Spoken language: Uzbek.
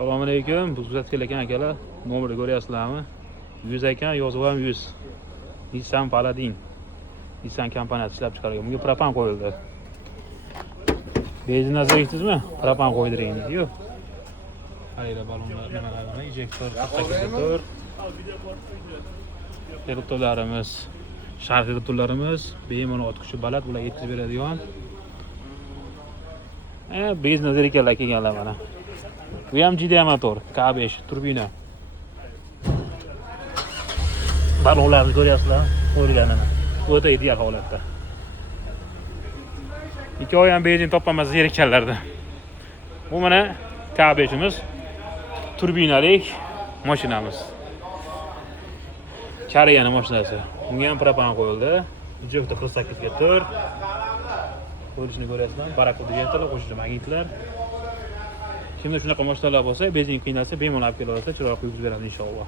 Assalomu alaykum. Biz kuzatib kelgan akalar, nomerni ko'ryapsizlarmi? 100 ekan, yozuv ham 100. Nissan Paladin. Nissan kompaniyasi ishlab chiqargan. Bunga propan qo'yildi. Benzin nazar etdingizmi? Propan qo'ydiring deydi-yu. Qaranglar balonlar, nimalarni, injektor, akkumulyator. Interruptorlarimiz, sharq interruptorlarimiz, bemalol otqichi baland, bular yetkazib beradigan. Benzin nazar ekanlar kelganlar mana. Bu ham GDI motor, K5 turbina. Balonlarni ko'ryapsizlar, qo'yilganini. O'ta ideal holatda. Ikki oy ham benzin topolmasa zerikkanlarda. Bu mana K5'imiz, turbinalik mashinamiz. Koreyaning mashinasi. Bunga ham propan qo'yildi. Injektor 48 ga 4. Qo'yilishini ko'ryapsizlar. Barakli dvigatellar, qo'shimcha magnitlar. Kimda shunaqa mashinalar bo'lsa, benzin qiynalsa, bemalol olib kela olsa, chiroq quyib beradi inshaalloh.